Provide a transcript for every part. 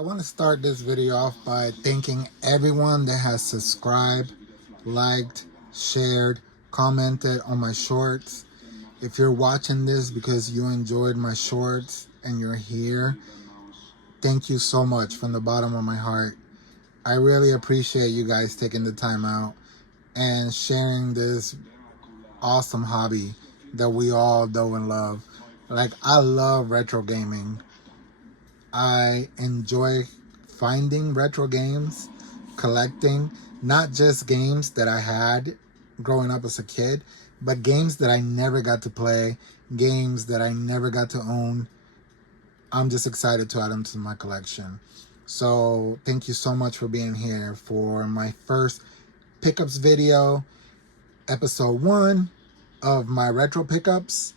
I want to start this video off by thanking everyone that has subscribed, liked, shared, commented on my shorts. If you're watching this because you enjoyed my shorts and you're here, thank you so much from the bottom of my heart. I really appreciate you guys taking the time out and sharing this awesome hobby that we all know and love. Like, I love retro gaming. I enjoy finding retro games, collecting, not just games that I had growing up as a kid, but games that I never got to play, games that I never got to own. I'm just excited to add them to my collection. So thank you so much for being here for my first pickups video, episode 1 of my retro pickups,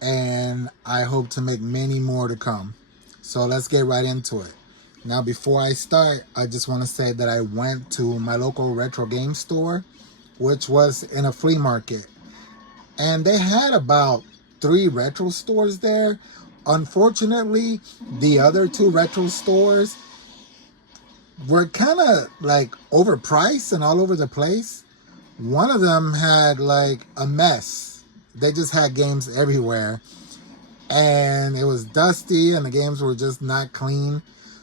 and I hope to make many more to come. So let's get right into it. Now, before I start, I just want to say that I went to my local retro game store, which was in a flea market. And they had about 3 retro stores there. Unfortunately, the other 2 retro stores were kind of like overpriced and all over the place. One of them had like a mess. They just had games everywhere. And it was dusty and the games were just not clean.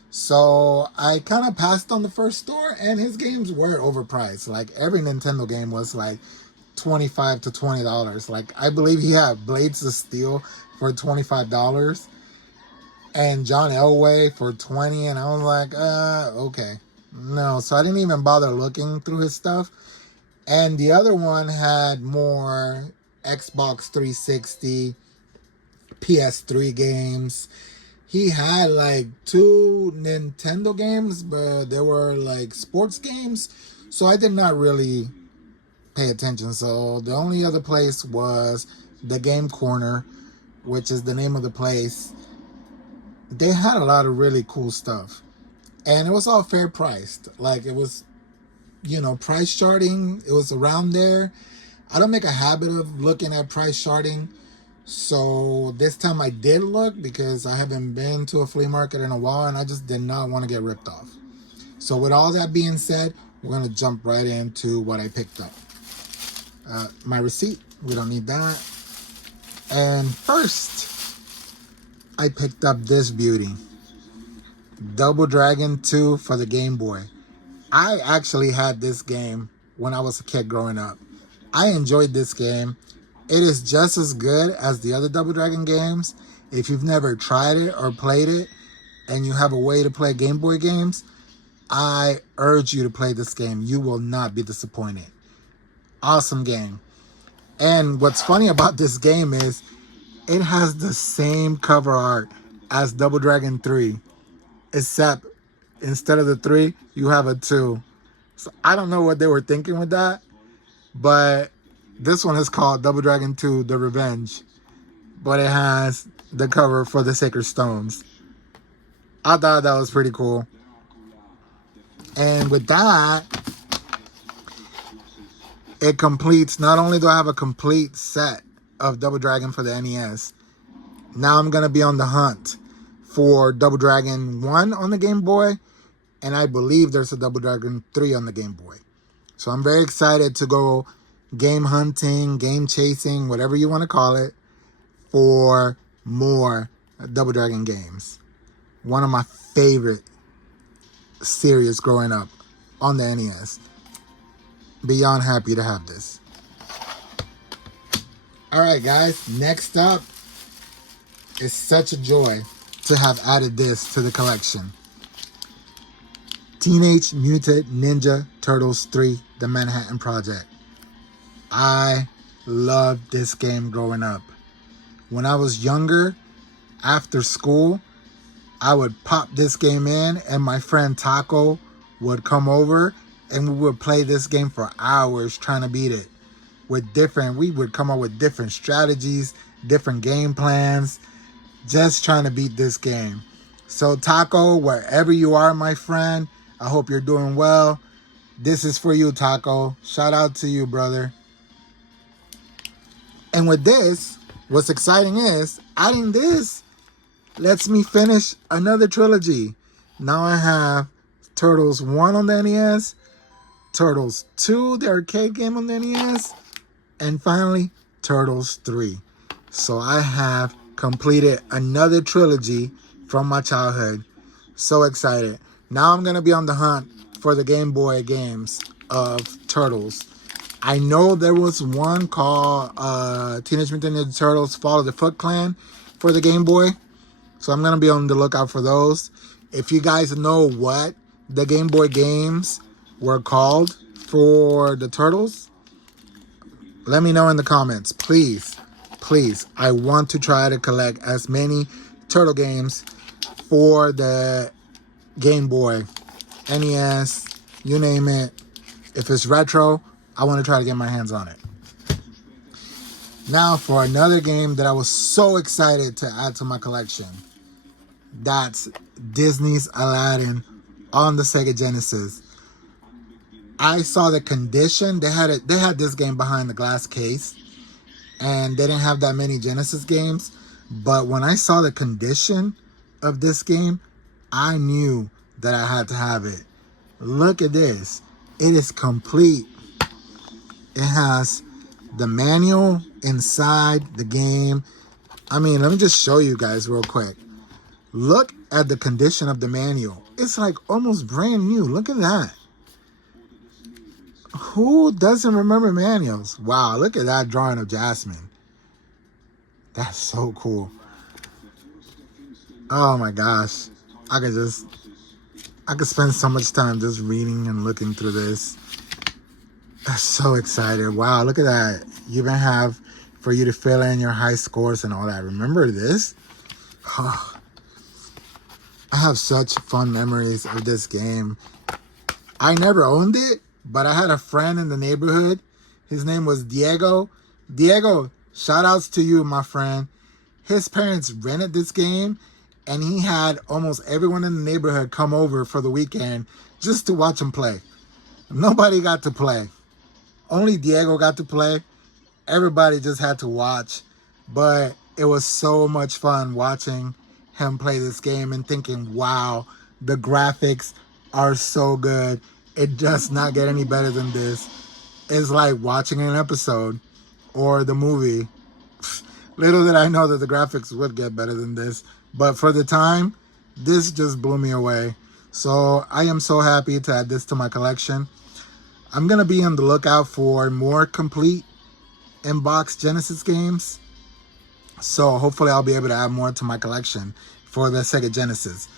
So I kind of passed on the first store, and his games were overpriced. Like, every Nintendo game was like $25 to $20. Like, I believe he had Blades of Steel for $25 and John Elway for $20, and I was like, okay. No, so I didn't even bother looking through his stuff. And the other one had more Xbox 360, PS3 games. He had like 2 Nintendo games, but they were like sports games, so I did not really pay attention. So the only other place was the Game Corner, which is the name of the place. They had a lot of really cool stuff, and it was all fair priced. Like, it was, price charting. It was around there. I don't make a habit of looking at price charting, so this time I did look because I haven't been to a flea market in a while, and I just did not want to get ripped off. So with all that being said, we're going to jump right into what I picked up. My receipt, we don't need that. And first, I picked up this beauty. Double Dragon 2 for the Game Boy. I actually had this game when I was a kid growing up. I enjoyed this game. It is just as good as the other Double Dragon games. If you've never tried it or played it and you have a way to play Game Boy games, I urge you to play this game. You will not be disappointed. Awesome game. And what's funny about this game is it has the same cover art as Double Dragon 3, except instead of the 3, you have a 2. So I don't know what they were thinking with that, but this one is called Double Dragon 2 The Revenge, but it has the cover for the Sacred Stones. I thought that was pretty cool. And with that, it completes, not only do I have a complete set of Double Dragon for the NES, now I'm going to be on the hunt for Double Dragon 1 on the Game Boy, and I believe there's a Double Dragon 3 on the Game Boy. So I'm very excited to go game hunting, game chasing, whatever you want to call it, for more Double Dragon games. One of my favorite series growing up on the NES. Beyond happy to have this. Alright guys, next up, it's such a joy to have added this to the collection. Teenage Mutant Ninja Turtles 3, The Manhattan Project. I loved this game growing up. When I was younger, after school, I would pop this game in, and my friend Taco would come over, and we would play this game for hours trying to beat it. We would come up with different strategies, different game plans, just trying to beat this game. So Taco, wherever you are, my friend, I hope you're doing well. This is for you, Taco. Shout out to you, brother. And with this, what's exciting is adding this lets me finish another trilogy. Now I have Turtles 1 on the NES, Turtles 2, the arcade game on the NES, and finally Turtles 3. So I have completed another trilogy from my childhood. So excited. Now I'm going to be on the hunt for the Game Boy games of Turtles. I know there was one called Teenage Mutant Ninja Turtles Fall of the Foot Clan for the Game Boy. So I'm going to be on the lookout for those. If you guys know what the Game Boy games were called for the Turtles, let me know in the comments. Please, please. I want to try to collect as many Turtle games for the Game Boy, NES, you name it. If it's retro, I want to try to get my hands on it. Now for another game that I was so excited to add to my collection. That's Disney's Aladdin on the Sega Genesis. I saw the condition. They had this game behind the glass case, and they didn't have that many Genesis games. But when I saw the condition of this game, I knew that I had to have it. Look at this. It is complete. It has the manual inside the game. I mean, let me just show you guys real quick. Look at the condition of the manual. It's like almost brand new. Look at that. Who doesn't remember manuals? Wow, look at that drawing of Jasmine. That's so cool. Oh my gosh. I could spend so much time just reading and looking through this. I'm so excited. Wow, look at that. You even have for you to fill in your high scores and all that. Remember this? Oh, I have such fun memories of this game. I never owned it, but I had a friend in the neighborhood. His name was Diego. Diego, shout outs to you, my friend. His parents rented this game, and he had almost everyone in the neighborhood come over for the weekend just to watch him play. Nobody got to play. Only Diego got to play. Everybody just had to watch. But it was so much fun watching him play this game and thinking, wow, the graphics are so good. It does not get any better than this. It's like watching an episode or the movie. Little did I know that the graphics would get better than this. But for the time, this just blew me away. So I am so happy to add this to my collection. I'm going to be on the lookout for more complete in-box Genesis games. So hopefully I'll be able to add more to my collection for the Sega Genesis.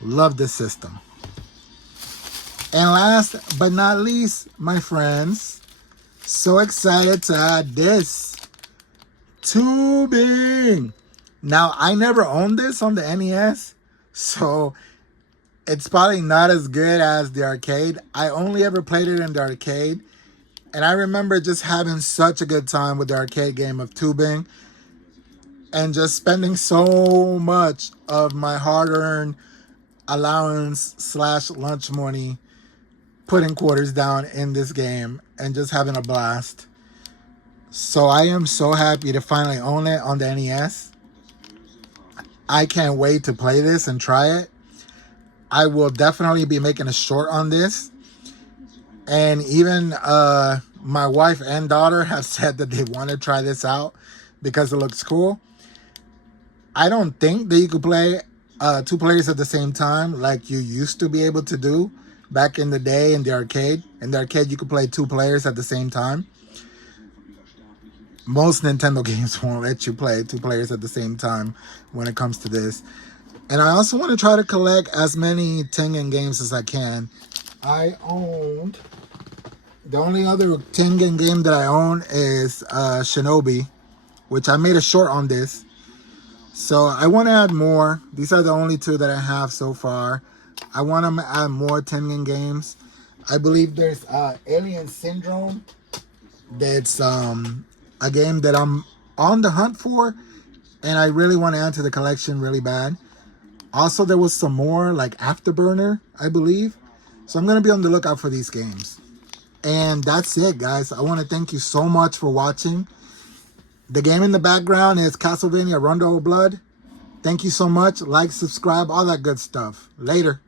Love this system. And last but not least, my friends, so excited to add this. Tubing. Now, I never owned this on the NES, so it's probably not as good as the arcade. I only ever played it in the arcade, and I remember just having such a good time with the arcade game of tubing and just spending so much of my hard-earned allowance / lunch money putting quarters down in this game and just having a blast. So I am so happy to finally own it on the NES. I can't wait to play this and try it. I will definitely be making a short on this. And even my wife and daughter have said that they want to try this out because it looks cool. I don't think that you could play 2 players at the same time like you used to be able to do back in the day in the arcade. In the arcade, you could play 2 players at the same time. Most Nintendo games won't let you play 2 players at the same time when it comes to this. And I also want to try to collect as many Tengen games as I can. I owned... The only other Tengen game that I own is Shinobi, which I made a short on this. So I want to add more. These are the only 2 that I have so far. I want to add more Tengen games. I believe there's Alien Syndrome. That's a game that I'm on the hunt for, and I really want to add to the collection really bad. Also, there was some more like Afterburner, I believe. So I'm going to be on the lookout for these games. And that's it, guys. I want to thank you so much for watching. The game in the background is Castlevania Rondo of Blood. Thank you so much. Like, subscribe, all that good stuff. Later.